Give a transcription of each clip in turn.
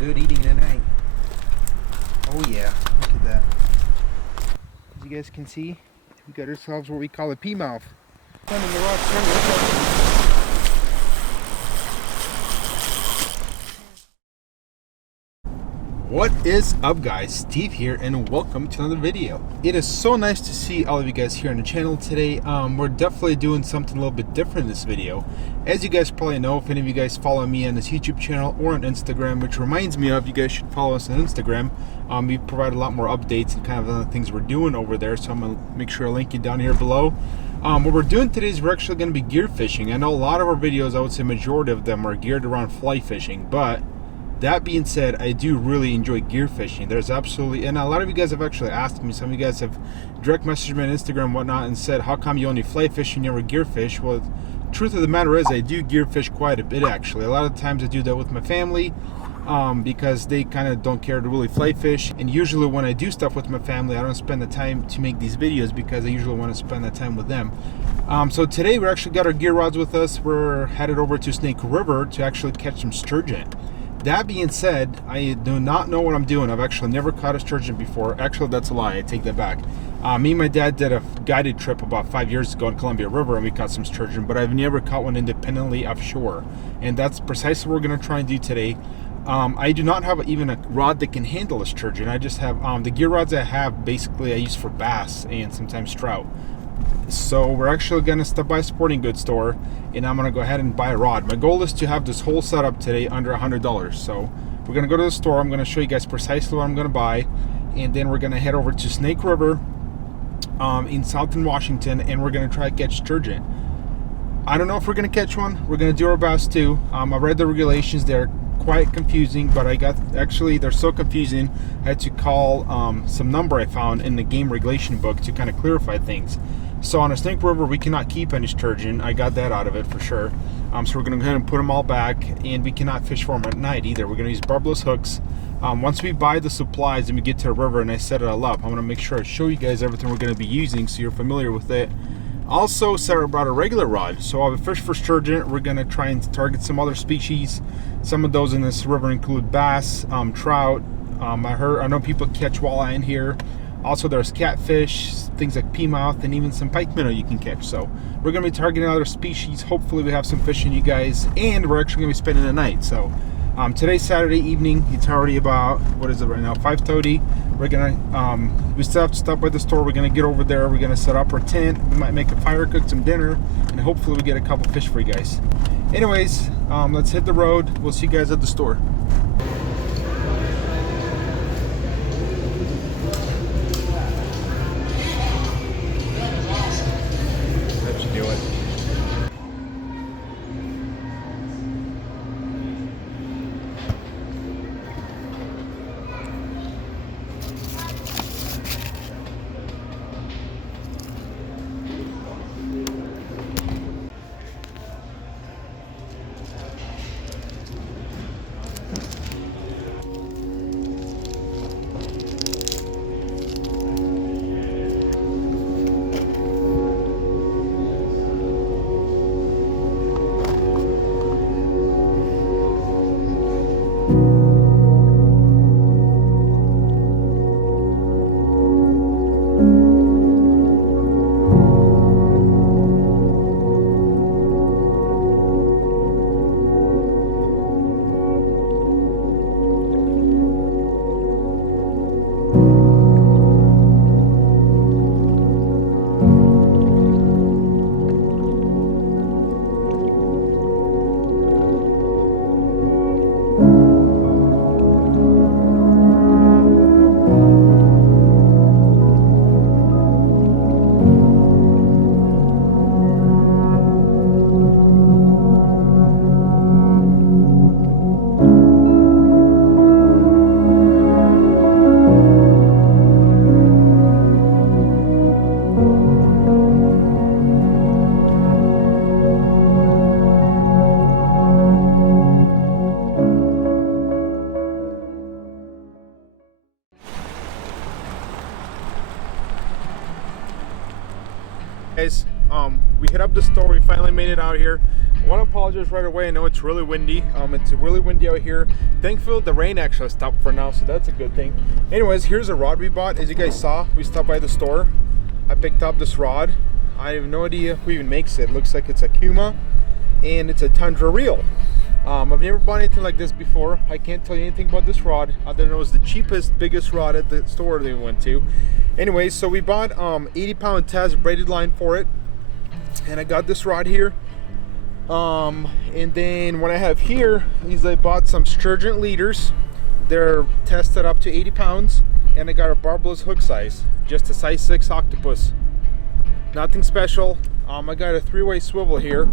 good eating tonight. Oh yeah, look at that. As you guys can see, we got ourselves what we call a pea mouth. What is up, guys? Steve here, and welcome to another video. It is so nice to see all of you guys here on the channel today. We're definitely doing something a little bit different in this video. As you guys probably know, if any of you guys follow me on this YouTube channel or on Instagram, which reminds me of, you guys should follow us on Instagram. We provide a lot more updates and kind of other things we're doing over there, so I'm going to make sure I link you down here below. What we're doing today is we're actually going to be gear fishing. I know a lot of our videos, I would say majority of them are geared around fly fishing, but that being said, I do really enjoy gear fishing. There's absolutely, and a lot of you guys have actually asked me, some of you guys have direct messaged me on Instagram and whatnot and said, how come you only fly fish and never gear fish? Well, the truth of the matter is I do gear fish quite a bit actually. A lot of times I do that with my family because they kind of don't care to really fly fish. And usually when I do stuff with my family, I don't spend the time to make these videos because I usually want to spend that time with them. So today we actually got our gear rods with us. We're headed over to Snake River to actually catch some sturgeon. That being said, I do not know what I'm doing. I've actually never caught a sturgeon before. Actually, that's a lie. I take that back. Me and my dad did a guided trip about 5 years ago in Columbia River, and we caught some sturgeon, but I've never caught one independently offshore. And that's precisely what we're going to try and do today. I do not have even a rod that can handle a sturgeon. I just have the gear rods I have, basically I use for bass and sometimes trout. So we're actually going to stop by a sporting goods store and I'm going to go ahead and buy a rod. My goal is to have this whole setup today under $100. So we're going to go to the store. I'm going to show you guys precisely what I'm going to buy, and then we're going to head over to Snake River in Southern Washington, and we're going to try to catch sturgeon. I don't know if we're going to catch one. We're going to do our best too. I read the regulations. They're quite confusing, but they're so confusing I had to call some number I found in the game regulation book to kind of clarify things. So on a Snake River, we cannot keep any sturgeon. I got that out of it for sure. So we're going to go ahead and put them all back, and we cannot fish for them at night either. We're going to use barbless hooks. Once we buy the supplies and we get to a river and I set it all up, I'm going to make sure I show you guys everything we're going to be using so you're familiar with it. Also, Sarah brought a regular rod, so I'll fish for sturgeon. We're going to try and target some other species. Some of those in this river include bass, trout. I know people catch walleye in here. Also, there's catfish, things like peamouth, and even some pike minnow you can catch. So we're going to be targeting other species. Hopefully we have some fish in you guys, and we're actually going to be spending the night. So today's Saturday evening. It's already about, what is it right now, 5:30. We're going to, we still have to stop by the store. We're going to get over there. We're going to set up our tent. We might make a fire, cook some dinner, and hopefully we get a couple fish for you guys. Anyways, let's hit the road. We'll see you guys at the store. Guys, we hit up the store. We finally made it out here. I want to apologize right away. I know it's really windy. It's really windy out here. Thankfully, the rain actually stopped for now, so that's a good thing. Anyways, here's a rod we bought. As you guys saw, we stopped by the store. I picked up this rod. I have no idea who even makes it. It looks like it's a Kuma, and it's a Tundra reel. I've never bought anything like this before. I can't tell you anything about this rod other than it was the cheapest, biggest rod at the store that we went to. Anyways, so we bought 80-pound test braided line for it, and I got this rod here. And then what I have here is I bought some Sturgeon Leaders. They're tested up to 80 pounds, and I got a barbless hook size, just a size 6 octopus. Nothing special. I got a 3-way swivel here,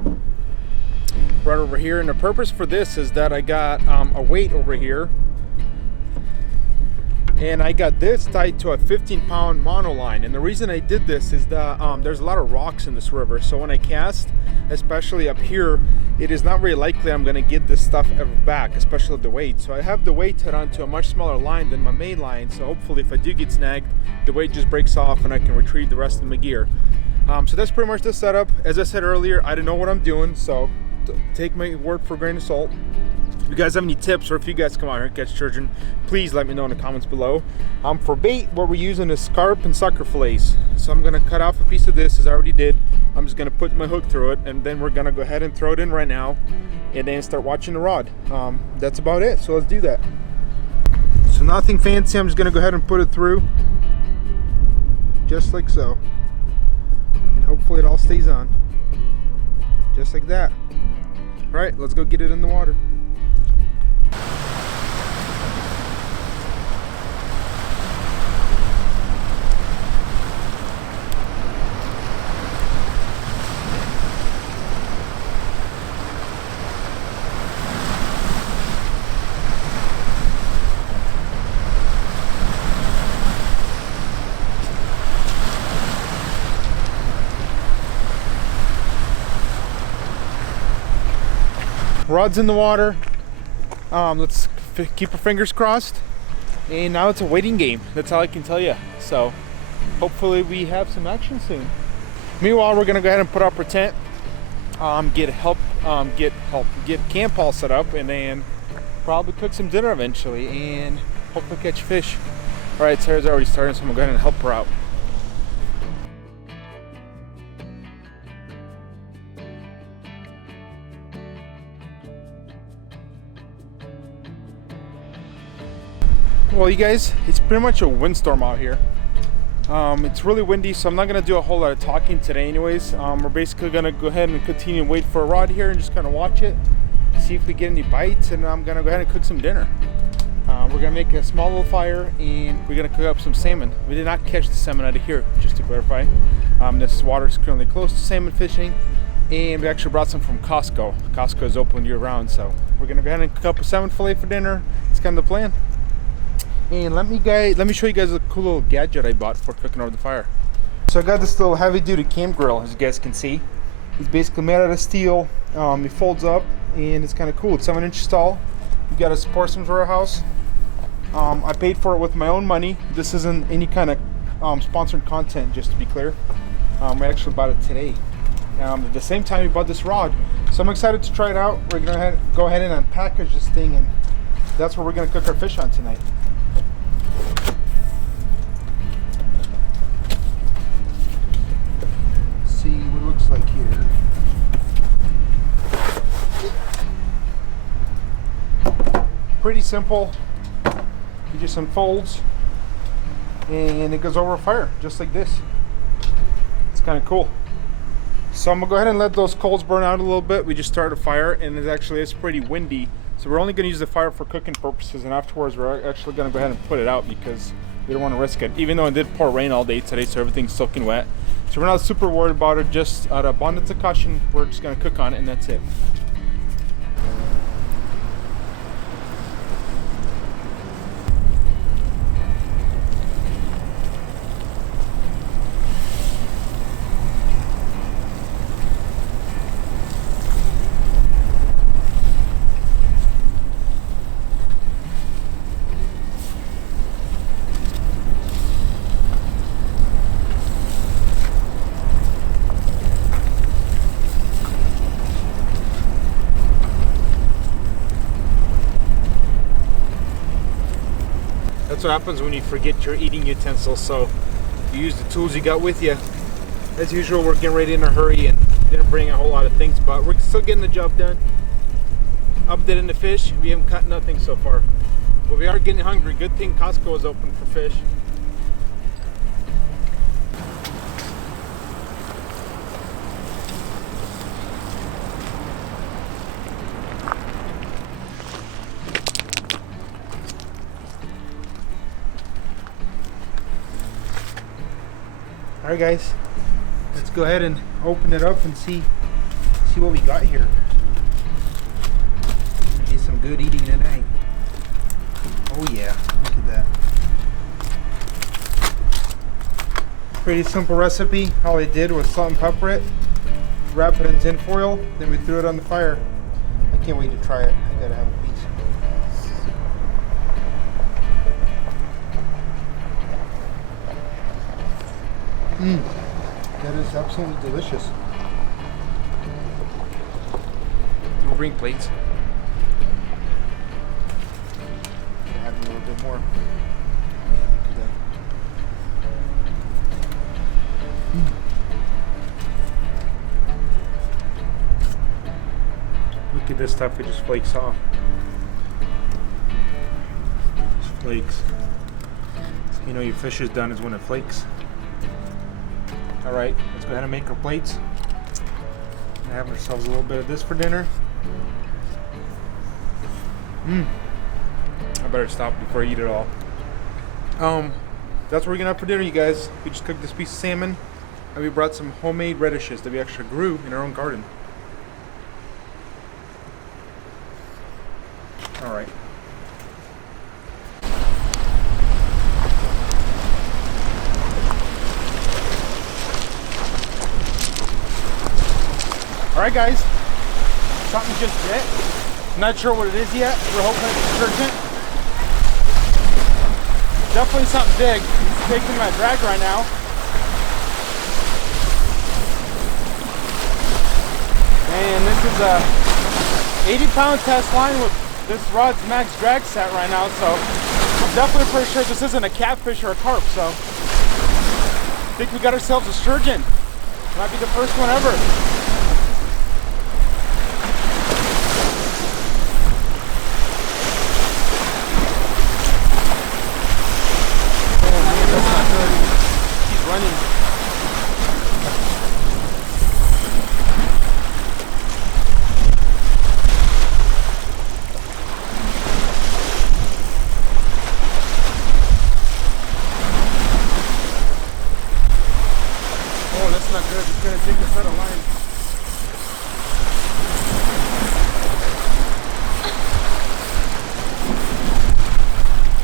right over here, and the purpose for this is that I got a weight over here, and I got this tied to a 15-pound monoline. And the reason I did this is that there's a lot of rocks in this river, so when I cast, especially up here, it is not very likely I'm going to get this stuff ever back, especially the weight. So I have the weight tied onto a much smaller line than my main line, so hopefully if I do get snagged, the weight just breaks off and I can retrieve the rest of my gear. So that's pretty much the setup. As I said earlier, I don't know what I'm doing, so take my word for a grain of salt. If you guys have any tips, or if you guys come out here and catch sturgeon, please let me know in the comments below. For bait, what we're using is carp and sucker fillets. So I'm gonna cut off a piece of this, as I already did. I'm just gonna put my hook through it, and then we're gonna go ahead and throw it in right now, and then start watching the rod. That's about it, so let's do that. So nothing fancy, I'm just gonna go ahead and put it through, just like so. And hopefully it all stays on, just like that. All right, let's go get it in the water. Rod's in the water. Let's keep our fingers crossed, and now it's a waiting game. That's all I can tell you. So hopefully we have some action soon. Meanwhile, we're gonna go ahead and put up our tent, get camp all set up, and then probably cook some dinner eventually, and hopefully catch fish. All right, Sarah's already starting, so I'm gonna go ahead and help her out. Well, you guys, it's pretty much a windstorm out here. It's really windy, so I'm not gonna do a whole lot of talking today anyways. We're basically gonna go ahead and continue and wait for a rod here and just kind of watch it, see if we get any bites, and I'm gonna go ahead and cook some dinner. We're gonna make a small little fire, and we're gonna cook up some salmon. We did not catch the salmon out of here, just to clarify. This water is currently closed to salmon fishing, and we actually brought some from Costco. Costco is open year round, so we're gonna go ahead and cook up a salmon fillet for dinner. It's kind of the plan. And let me show you guys a cool little gadget I bought for cooking over the fire. So I got this little heavy duty camp grill, as you guys can see. It's basically made out of steel. It folds up, and it's kind of cool. It's 7 inches tall. You got a support system for our house. I paid for it with my own money. This isn't any kind of sponsored content, just to be clear. I actually bought it today. At the same time we bought this rod, so I'm excited to try it out. We're gonna go ahead and unpackage this thing, and that's what we're gonna cook our fish on tonight. See what it looks like here. Pretty simple. It just unfolds and it goes over a fire just like this. It's kind of cool. So I'm gonna go ahead and let those coals burn out a little bit. We just started a fire, and it's pretty windy, so we're only gonna use the fire for cooking purposes, and afterwards we're actually gonna go ahead and put it out because we don't want to risk it, even though it did pour rain all day today, so everything's soaking wet. So we're not super worried about it. Just out of abundance of caution, we're just gonna cook on it, and that's it. That's what happens when you forget your eating utensils. So you use the tools you got with you. As usual, we're getting ready in a hurry and didn't bring a whole lot of things, but we're still getting the job done. Updating the fish, we haven't caught nothing so far. But we are getting hungry. Good thing Costco is open for fish. Alright guys, let's go ahead and open it up and see what we got here. Get some good eating tonight. Oh yeah, look at that. Pretty simple recipe. All I did was salt and pepper it, wrap it in tin foil, then we threw it on the fire. I can't wait to try it. I gotta have a piece. That is absolutely delicious. We'll bring plates. Add a little bit more. Look at that. Look at this stuff, it just flakes off. Just flakes. So you know your fish is done is when it flakes. Alright, let's go ahead and make our plates. Have ourselves a little bit of this for dinner. I better stop before I eat it all. That's what we're gonna have for dinner, you guys. We just cooked this piece of salmon, and we brought some homemade radishes that we actually grew in our own garden. Alright. Alright guys, something just bit. Not sure what it is yet. We're hoping it's sturgeon. Definitely something big. It's taking my drag right now. And this is a 80-pound test line with this rod's max drag set right now, so I'm definitely pretty sure this isn't a catfish or a carp, so I think we got ourselves a sturgeon. Might be the first one ever.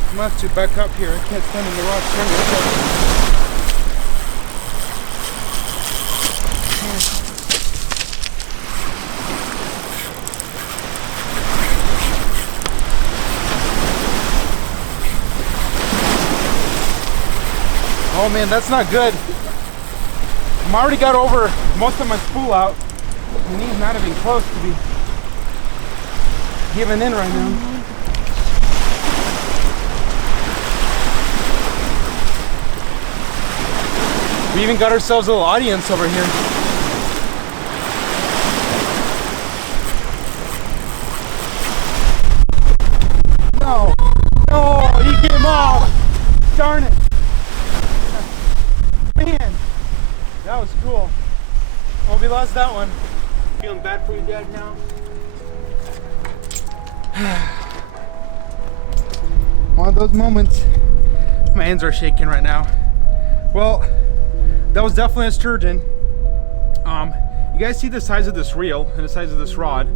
I'm gonna have to back up here. I can't stand in the rod. Oh man, that's not good. I'm already got over most of my spool out. My knee's not even close to be giving in right now. We even got ourselves a little audience over here. No, no, he came off. Darn it. Man, that was cool. Well, we lost that one. Feeling bad for your dad now? One of those moments. My hands are shaking right now. Well, that was definitely a sturgeon. You guys see the size of this reel and the size of this rod.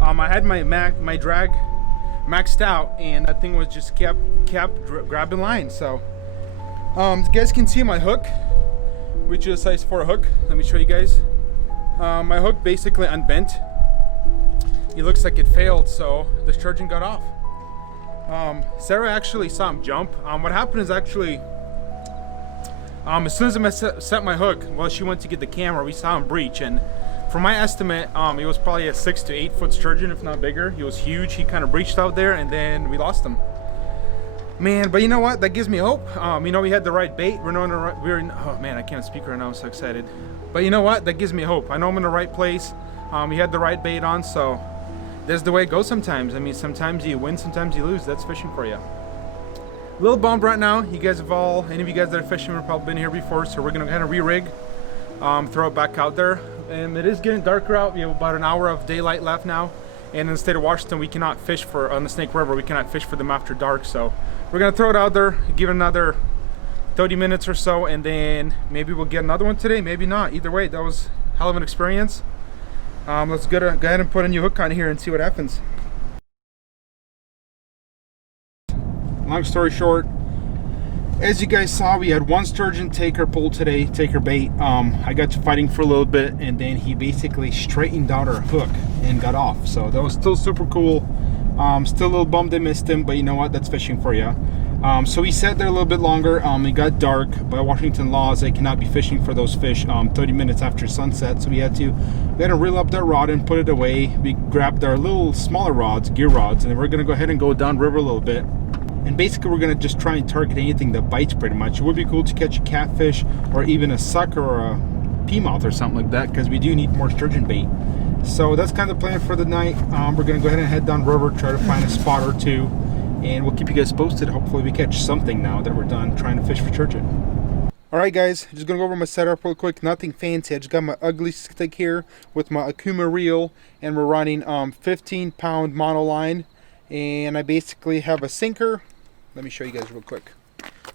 I had my drag maxed out, and that thing was just kept grabbing line. So you guys can see my hook, which is a size 4 hook. Let me show you guys. My hook basically unbent. It looks like it failed, so the sturgeon got off. Sarah actually saw him jump. What happened is actually, as soon as I set my hook, well, she went to get the camera, we saw him breach, and from my estimate, it was probably a 6 to 8 foot sturgeon, if not bigger. He was huge. He kind of breached out there, and then we lost him. Man, but you know what? That gives me hope. You know, we had the right bait. Oh man, I can't speak right now. I'm so excited. But you know what? That gives me hope. I know I'm in the right place. We had the right bait on, so that's the way it goes sometimes. I mean, sometimes you win, sometimes you lose. That's fishing for you. A little bummed right now. You guys have any of you guys that are fishing have probably been here before, so we're gonna kind of re-rig, throw it back out there. And it is getting darker out. We have about an hour of daylight left now. And in the state of Washington, we cannot fish on the Snake River. We cannot fish for them after dark, so we're gonna throw it out there, give it another 30 minutes or so, and then maybe we'll get another one today, maybe not. Either way, that was a hell of an experience. Let's go ahead and put a new hook on here and see what happens. Long story short, as you guys saw, we had one sturgeon take our pull today, take our bait. I got to fighting for a little bit, and then he basically straightened out our hook and got off. So that was still super cool. Still a little bummed I missed him, but you know what? That's fishing for you. So we sat there a little bit longer. It got dark. By Washington laws, they cannot be fishing for those fish 30 minutes after sunset. So we had to reel up that rod and put it away. We grabbed our little smaller rods, gear rods, and we're gonna go ahead and go down river a little bit. And basically we're gonna just try and target anything that bites pretty much. It would be cool to catch a catfish or even a sucker or a peamouth or something like that, because we do need more sturgeon bait. So that's kind of the plan for the night. We're gonna go ahead and head down river, try to find a spot or two, and we'll keep you guys posted. Hopefully we catch something now that we're done trying to fish for sturgeon. Alright guys, just gonna go over my setup real quick. Nothing fancy. I just got my ugly stick here with my Akuma reel, and we're running 15-pound monoline, and I basically have a sinker. Let me show you guys real quick.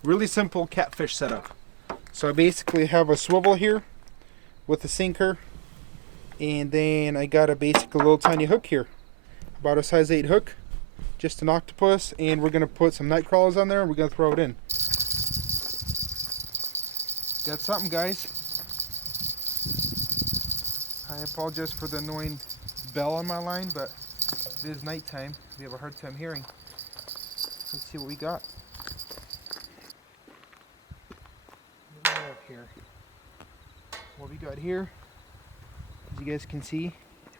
Really simple catfish setup. So I basically have a swivel here with a sinker, and then I got a little tiny hook here, about a size 8 hook, just an octopus, and we're gonna put some night crawlers on there and we're gonna throw it in. Got something, guys. I apologize for the annoying bell on my line, but it is nighttime. We have a hard time hearing. Let's see what we got. What do we have here? What we got here, as you guys can see,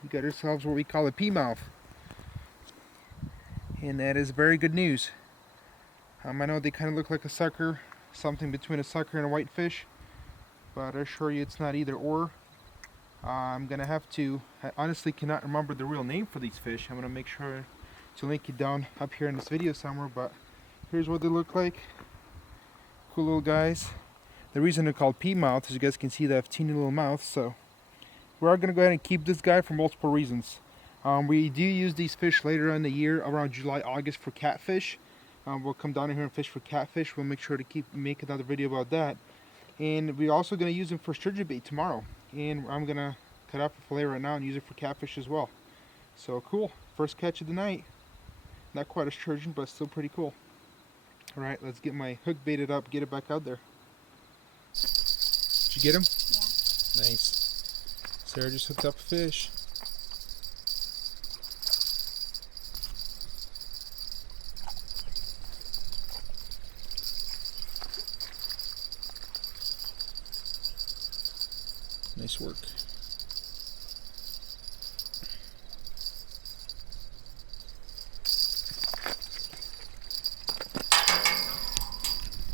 we got ourselves what we call a peamouth. And that is very good news. I know they kind of look like a sucker, something between a sucker and a whitefish, but I assure you it's not either or. I'm gonna have to, I honestly cannot remember the real name for these fish. I'm gonna make sure to link it down up here in this video somewhere, but here's what they look like. Cool little guys. The reason they're called peamouth is you guys can see they have teeny little mouths, so we are gonna go ahead and keep this guy for multiple reasons. We do use these fish later in the year, around July, August, for catfish. We'll come down here and fish for catfish. We'll make sure to make another video about that. And we're also going to use them for sturgeon bait tomorrow. And I'm going to cut up a fillet right now and use it for catfish as well. So cool. First catch of the night. Not quite a sturgeon, but still pretty cool. Alright, let's get my hook baited up, get it back out there. Did you get him? Yeah. Nice. Sarah just hooked up a fish. Nice work.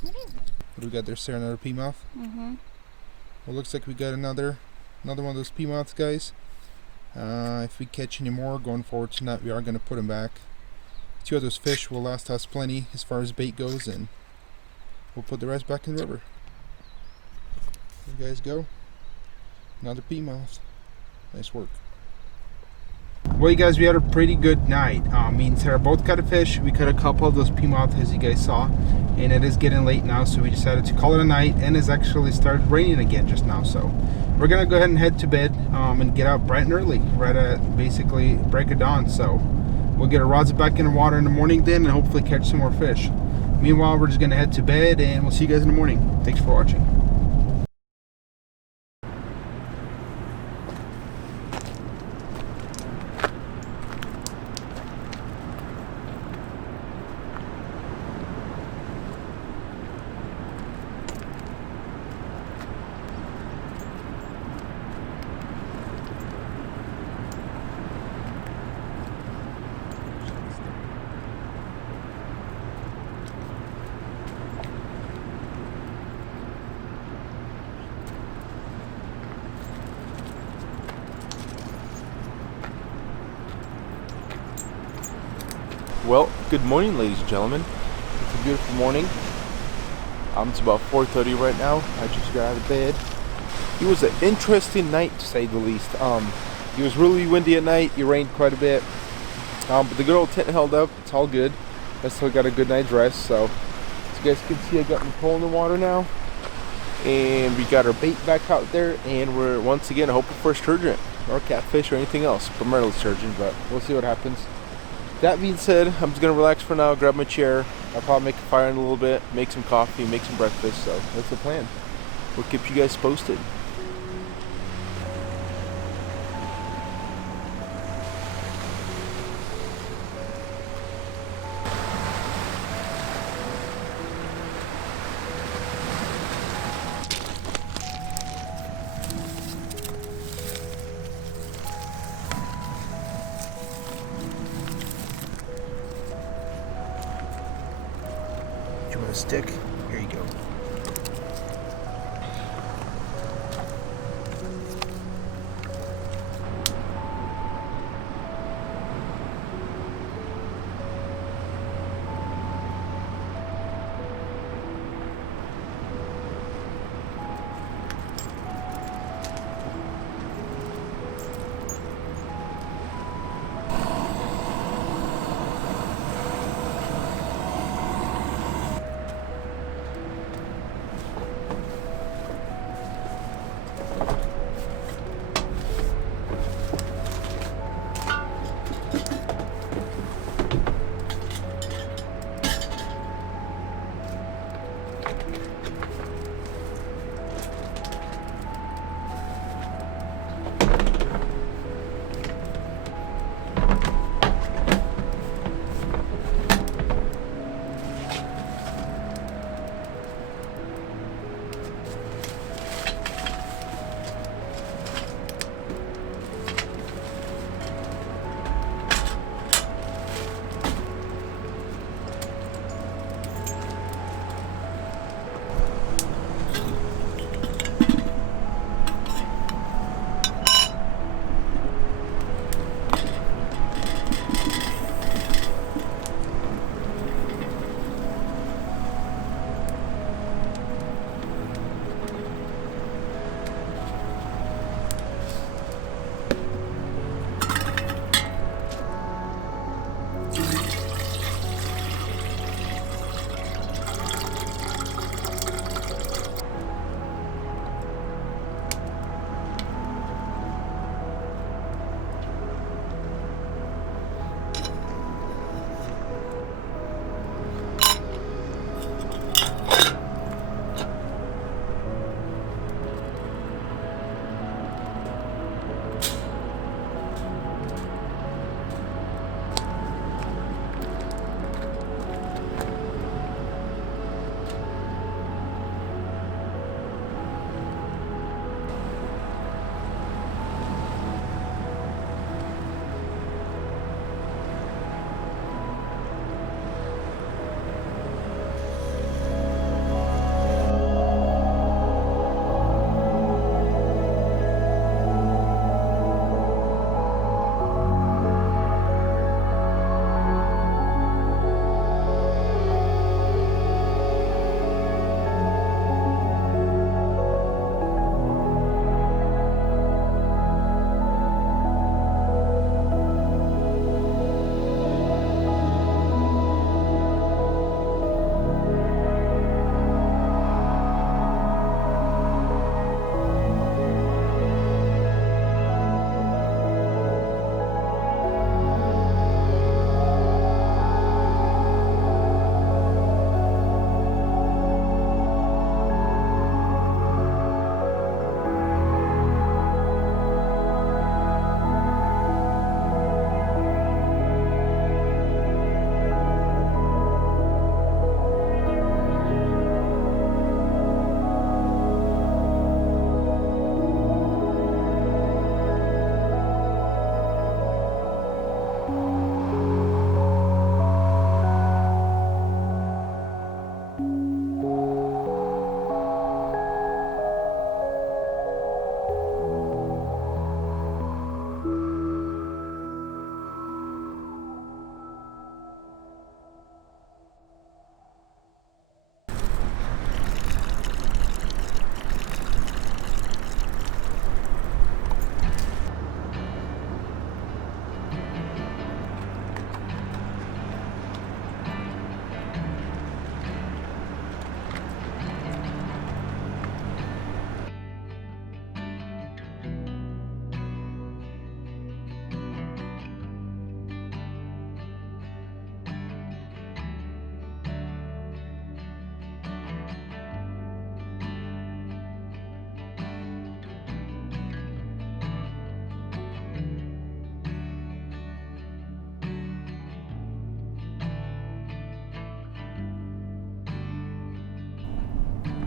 What do we got there, Sarah? Another peamouth? Mm-hmm. Well, looks like we got another one of those peamouths, guys. If we catch any more going forward tonight, we are going to put them back. 2 of those fish will last us plenty as far as bait goes, and we'll put the rest back in the river. There you guys go. Another peamouth. Nice work. Well, you guys, we had a pretty good night. Me and Sarah both caught a fish. We caught a couple of those peamouth, as you guys saw, and it is getting late now, so we decided to call it a night. And it's actually started raining again just now, so we're gonna go ahead and head to bed and get out bright and early, right at basically break of dawn. So we'll get our rods back in the water in the morning then, and hopefully catch some more fish. Meanwhile, we're just gonna head to bed, and we'll see you guys in the morning. Thanks for watching. Well, good morning, ladies and gentlemen. It's a beautiful morning. It's about 4:30 right now. I just got out of bed. It was an interesting night, to say the least. It was really windy at night. It rained quite a bit. But the good old tent held up. It's all good. I still got a good night's rest. So, as you guys can see, I got my pole in the water now. And we got our bait back out there. And we're once again hoping for a sturgeon or catfish or anything else. Primarily sturgeon, but we'll see what happens. That being said, I'm just gonna relax for now, grab my chair. I'll probably make a fire in a little bit, make some coffee, make some breakfast. So that's the plan. We'll keep you guys posted. You want a stick? Here you go.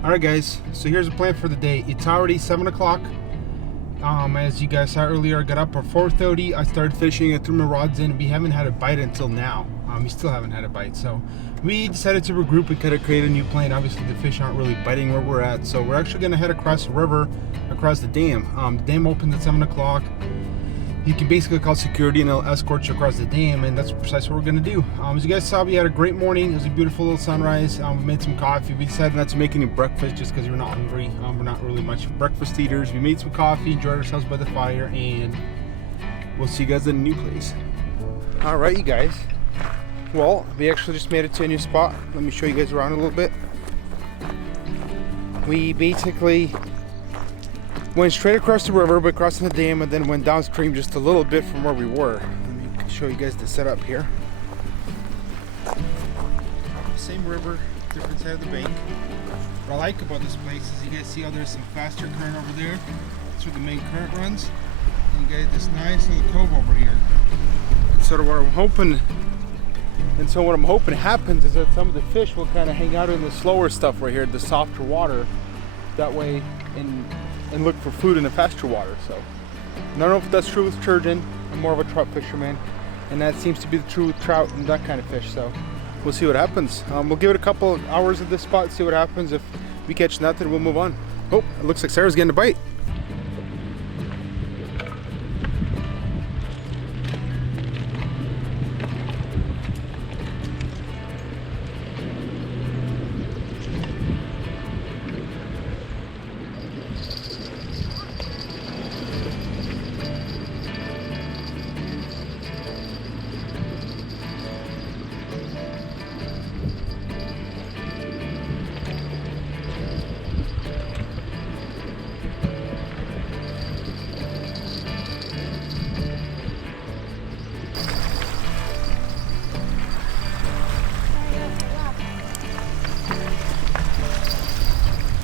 Alright guys, so here's the plan for the day. It's already 7 o'clock. As you guys saw earlier, I got up at 4:30. I started fishing, I threw my rods in. We haven't had a bite until now. We still haven't had a bite, so we decided to regroup and kind of create a new plan. Obviously the fish aren't really biting where we're at, so we're actually going to head across the river, across the dam. The dam opens at 7 o'clock. You can basically call security and they'll escort you across the dam, and that's precisely what we're going to do. As you guys saw, we had a great morning. It was a beautiful little sunrise. We made some coffee. We decided not to make any breakfast just because we're not hungry. We're not really much breakfast eaters. We made some coffee, enjoyed ourselves by the fire, and we'll see you guys in a new place. All right, you guys. Well, we actually just made it to a new spot. Let me show you guys around a little bit. We basically went straight across the river by crossing the dam, and then went downstream just a little bit from where we were. Let me show you guys the setup here. Same river, different side of the bank. What I like about this place is you guys see how there's some faster current over there. That's where the main current runs. And you got this nice little cove over here. And sort of what I'm hoping, happens is that some of the fish will kind of hang out in the slower stuff right here, the softer water. That way, and look for food in the faster water. So I don't know if that's true with sturgeon. I'm more of a trout fisherman, and that seems to be the true with trout and that kind of fish. So we'll see what happens. We'll give it a couple of hours at this spot, see what happens. If we catch nothing, we'll move on. Oh, it looks like Sarah's getting a bite.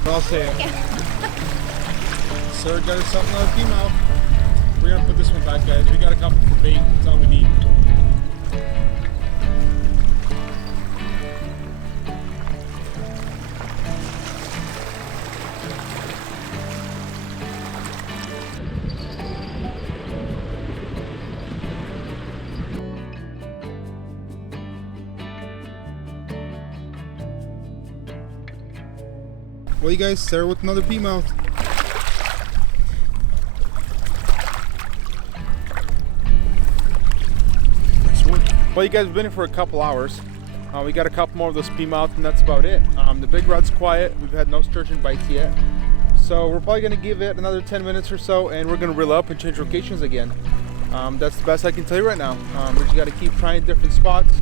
I'll say it. Sarah got herself another female. We're gonna put this one back, guys. We got a couple for bait. That's all we need. Well, you guys, Sarah with another pea mouth. Nice one. Well, you guys have been here for a couple hours. We got a couple more of those pea mouth, and that's about it. The big rod's quiet. We've had no sturgeon bites yet. So we're probably going to give it another 10 minutes or so, and we're going to reel up and change locations again. That's the best I can tell you right now. We just got to keep trying different spots.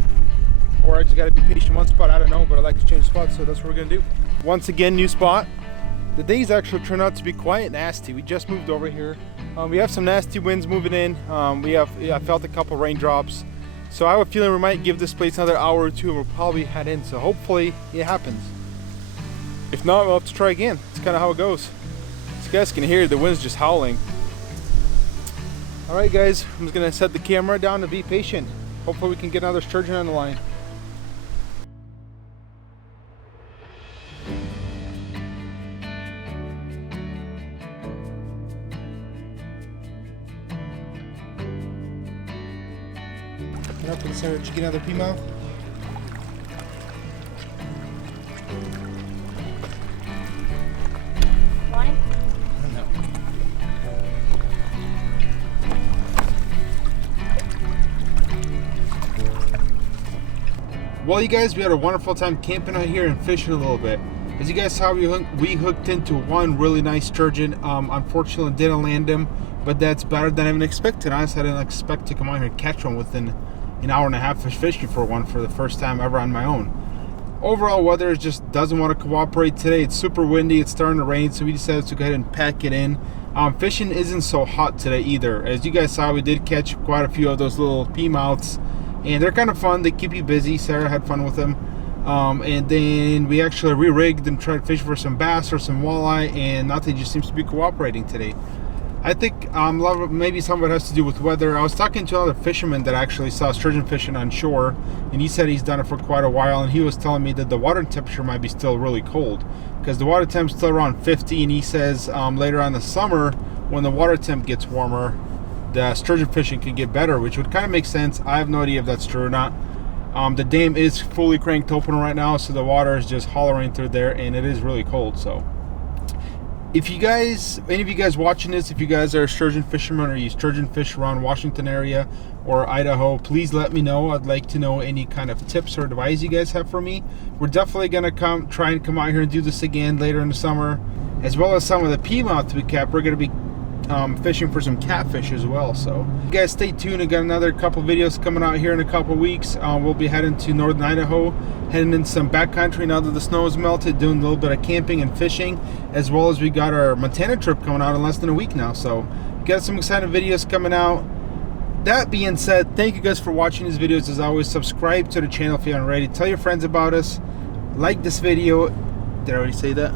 Or I just got to be patient one spot, I don't know, but I like to change spots, so that's what we're going to do. Once again, new spot. The days actually turned out to be quite nasty. We just moved over here. We have some nasty winds moving in. I felt a couple raindrops. So I have a feeling we might give this place another hour or two, and we'll probably head in. So hopefully it happens. If not, we'll have to try again. It's kind of how it goes. As you guys can hear, the wind's just howling. All right, guys, I'm just going to set the camera down to be patient. Hopefully we can get another sturgeon on the line. Up and Sarah, did you get another pea mouth? Want it? No. Well, you guys, we had a wonderful time camping out here and fishing a little bit. As you guys saw, we hooked into one really nice sturgeon. Unfortunately, didn't land him, but that's better than I even expected. Honestly, I didn't expect to come out here and catch one within an hour and a half of fishing for one for the first time ever on my own. Overall, weather just doesn't want to cooperate today. It's super windy, it's starting to rain, so we decided to go ahead and pack it in. Fishing isn't so hot today either. As you guys saw, we did catch quite a few of those little pea mouths, and they're kind of fun. They keep you busy. Sarah had fun with them. And then we actually re-rigged and tried to fish for some bass or some walleye, and nothing just seems to be cooperating today. I think maybe some of it has to do with weather. I was talking to another fisherman that actually saw sturgeon fishing on shore, and he said he's done it for quite a while, and he was telling me that the water temperature might be still really cold, because the water temp's still around 50, and he says later on in the summer, when the water temp gets warmer, the sturgeon fishing can get better, which would kind of make sense. I have no idea if that's true or not. The dam is fully cranked open right now, so the water is just hollering through there, and it is really cold. So if you guys, any of you guys watching this, if you guys are sturgeon fishermen or you sturgeon fish around Washington area or Idaho, please let me know. I'd like to know any kind of tips or advice you guys have for me. We're definitely gonna try and come out here and do this again later in the summer, as well as some of the peamouth we kept. We're gonna be fishing for some catfish as well. So you guys stay tuned. I got another couple videos coming out here in a couple weeks. We'll be heading to northern Idaho, heading in some backcountry now that the snow is melted, doing a little bit of camping and fishing, as well as we got our Montana trip coming out in less than a week now. So got some exciting videos coming out. That being said, thank you guys for watching these videos. As always, subscribe to the channel if you haven't already. Tell your friends about us. Like this video. Did I already say that?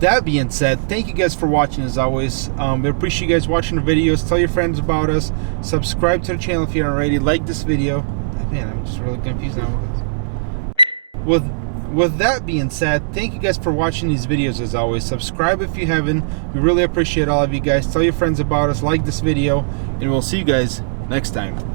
That being said, thank you guys for watching as always. We appreciate you guys watching the videos. Tell your friends about us. Subscribe to the channel if you haven't already. Like this video. Man, I'm just really confused now with that being said, thank you guys for watching these videos as always. Subscribe if you haven't. We really appreciate all of you guys. Tell your friends about us. Like this video, and we'll see you guys next time.